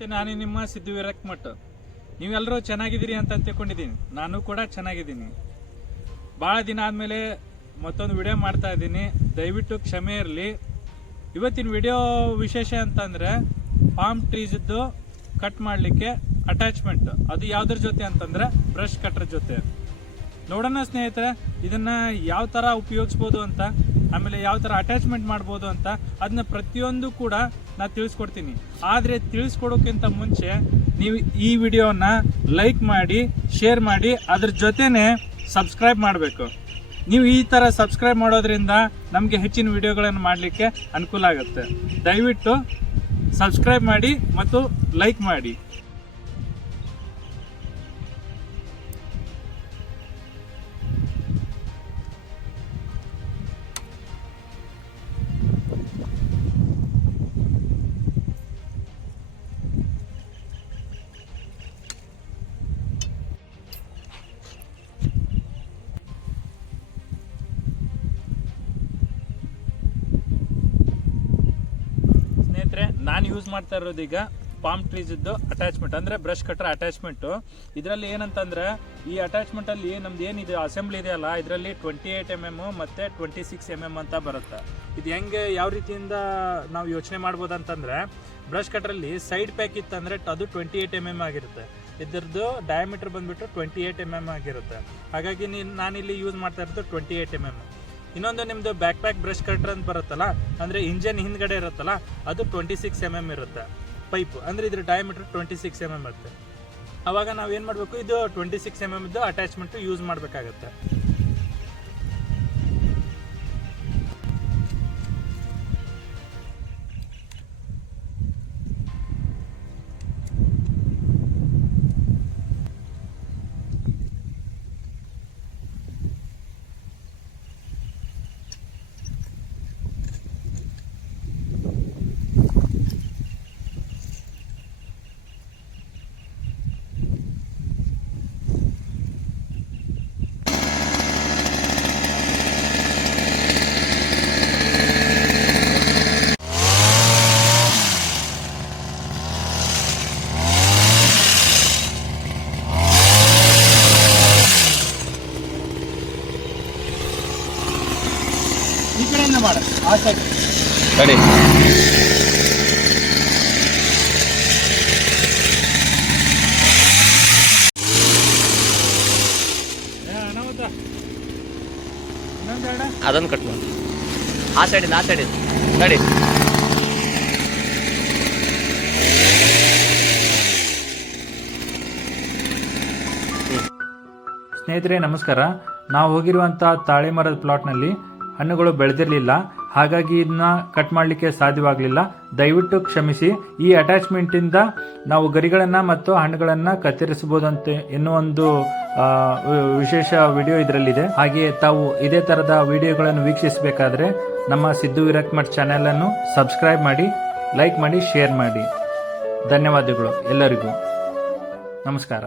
ನಮಸ್ತೆ, ನಾನು ನಿಮ್ಮ ಸಿದ್ದು ವಿರಕ್ಮಠ್. ನೀವೆಲ್ಲರೂ ಚೆನ್ನಾಗಿದ್ದೀರಿ ಅಂತ ತಿಳ್ಕೊಂಡಿದ್ದೀನಿ. ನಾನು ಕೂಡ ಚೆನ್ನಾಗಿದ್ದೀನಿ. ಭಾಳ ದಿನ ಆದಮೇಲೆ ಮತ್ತೊಂದು ವಿಡಿಯೋ ಮಾಡ್ತಾ ಇದ್ದೀನಿ, ದಯವಿಟ್ಟು ಕ್ಷಮೆ ಇರಲಿ. ಇವತ್ತಿನ ವಿಡಿಯೋ ವಿಶೇಷ ಅಂತಂದರೆ ಪಾಮ್ ಟ್ರೀಸ್ದು ಕಟ್ ಮಾಡಲಿಕ್ಕೆ ಅಟ್ಯಾಚ್ಮೆಂಟ್. ಅದು ಯಾವುದ್ರ ಜೊತೆ ಅಂತಂದರೆ ಬ್ರಷ್ ಕಟ್ರ್ ಜೊತೆ. ನೋಡೋಣ ಸ್ನೇಹಿತರೆ, ಇದನ್ನು ಯಾವ ಥರ ಉಪಯೋಗಿಸ್ಬೋದು ಅಂತ, ಆಮೇಲೆ ಯಾವ ಥರ ಅಟ್ಯಾಚ್ಮೆಂಟ್ ಮಾಡ್ಬೋದು ಅಂತ ಅದನ್ನ ಪ್ರತಿಯೊಂದು ಕೂಡ ನಾನು ತಿಳಿಸ್ಕೊಡ್ತೀನಿ. ಆದರೆ ತಿಳಿಸ್ಕೊಡೋಕ್ಕಿಂತ ಮುಂಚೆ ನೀವು ಈ ವಿಡಿಯೋನ ಲೈಕ್ ಮಾಡಿ, ಶೇರ್ ಮಾಡಿ, ಅದ್ರ ಜೊತೆನೇ ಸಬ್ಸ್ಕ್ರೈಬ್ ಮಾಡಬೇಕು. ನೀವು ಈ ಥರ ಸಬ್ಸ್ಕ್ರೈಬ್ ಮಾಡೋದ್ರಿಂದ ನಮಗೆ ಹೆಚ್ಚಿನ ವಿಡಿಯೋಗಳನ್ನು ಮಾಡಲಿಕ್ಕೆ ಅನುಕೂಲ ಆಗುತ್ತೆ. ದಯವಿಟ್ಟು ಸಬ್ಸ್ಕ್ರೈಬ್ ಮಾಡಿ ಮತ್ತು ಲೈಕ್ ಮಾಡಿ. ನಾನು ಯೂಸ್ ಮಾಡ್ತಾ ಇರೋದು ಈಗ ಪಾಮ್ ಟ್ರೀಸ್ ಇದ್ದು ಅಟ್ಯಾಚ್ಮೆಂಟ್, ಅಂದರೆ ಬ್ರಷ್ ಕಟ್ರ್ ಅಟ್ಯಾಚ್ಮೆಂಟು. ಇದರಲ್ಲಿ ಏನಂತಂದರೆ ಈ ಅಟ್ಯಾಚ್ಮೆಂಟಲ್ಲಿ ನಮ್ದು ಏನಿದೆ ಅಸೆಂಬ್ಲಿ ಇದೆಯಲ್ಲ, ಇದರಲ್ಲಿ 28 mm ಮತ್ತು 26 mm ಅಂತ ಬರುತ್ತೆ. ಇದು ಹೆಂಗೆ ಯಾವ ರೀತಿಯಿಂದ ನಾವು ಯೋಚನೆ ಮಾಡ್ಬೋದು ಅಂತಂದರೆ, ಬ್ರಷ್ ಕಟ್ರಲ್ಲಿ ಸೈಡ್ ಪ್ಯಾಕ್ ಇತ್ತಂದರೆ ಅದು 28 mm ಆಗಿರುತ್ತೆ. ಇದ್ರದ್ದು ಡಯಾಮೀಟರ್ ಬಂದುಬಿಟ್ಟು 28 mm ಆಗಿರುತ್ತೆ. ಹಾಗಾಗಿ ನಾನಿಲ್ಲಿ ಯೂಸ್ ಮಾಡ್ತಾ ಇರೋದು 28 mm. ಇನ್ನೊಂದು ನಿಮ್ಮದು ಬ್ಯಾಕ್ ಪ್ಯಾಕ್ ಬ್ರಷ್ ಕಟ್ರ್ ಅಂತ ಬರುತ್ತಲ್ಲ, ಅಂದರೆ ಇಂಜನ್ ಹಿಂದ್ಗಡೆ ಇರುತ್ತಲ್ಲ, ಅದು 26 mm ಇರುತ್ತೆ ಪೈಪ್. ಅಂದರೆ ಇದ್ರ ಡಯಾಮೀಟರ್ 26 mm ಇರುತ್ತೆ. ಆವಾಗ ನಾವೇನು ಮಾಡಬೇಕು, ಇದು 26 mm ಇದ್ದು ಅಟ್ಯಾಚ್ಮೆಂಟು ಯೂಸ್ ಮಾಡಬೇಕಾಗತ್ತೆ. ಈ ಕಡೆಯಿಂದ ಮಾಡ ಆ ಸೈಡ್ ಸರಿ. ಅದನ್ನು ಕಟ್ ಮಾಡಿ ಆ ಸೈಡಿಂದ ನಡಿ. ಸ್ನೇಹಿತರೆ ನಮಸ್ಕಾರ. ನಾವು ಹೋಗಿರುವಂಥ ತಾಳೆ ಮರದ ಪ್ಲಾಟ್ನಲ್ಲಿ ಹಣ್ಣುಗಳು ಬೆಳೆದಿರಲಿಲ್ಲ, ಹಾಗಾಗಿ ಇದನ್ನ ಕಟ್ ಮಾಡಲಿಕ್ಕೆ ಸಾಧ್ಯವಾಗಲಿಲ್ಲ. ದಯವಿಟ್ಟು ಕ್ಷಮಿಸಿ. ಈ ಅಟ್ಯಾಚ್ಮೆಂಟಿಂದ ನಾವು ಗರಿಗಳನ್ನು ಮತ್ತು ಹಣ್ಣುಗಳನ್ನು ಕತ್ತರಿಸಬಹುದಂತ ಎನ್ನುವ ಒಂದು ವಿಶೇಷ ವಿಡಿಯೋ ಇದರಲ್ಲಿದೆ. ಹಾಗೆಯೇ ತಾವು ಇದೇ ಥರದ ವಿಡಿಯೋಗಳನ್ನು ವೀಕ್ಷಿಸಬೇಕಾದ್ರೆ ನಮ್ಮ ಸಿದ್ದು ವಿರಕ್ಮಠ್ ಚಾನೆಲನ್ನು ಸಬ್ಸ್ಕ್ರೈಬ್ ಮಾಡಿ, ಲೈಕ್ ಮಾಡಿ, ಶೇರ್ ಮಾಡಿ. ಧನ್ಯವಾದಗಳು ಎಲ್ಲರಿಗೂ. ನಮಸ್ಕಾರ.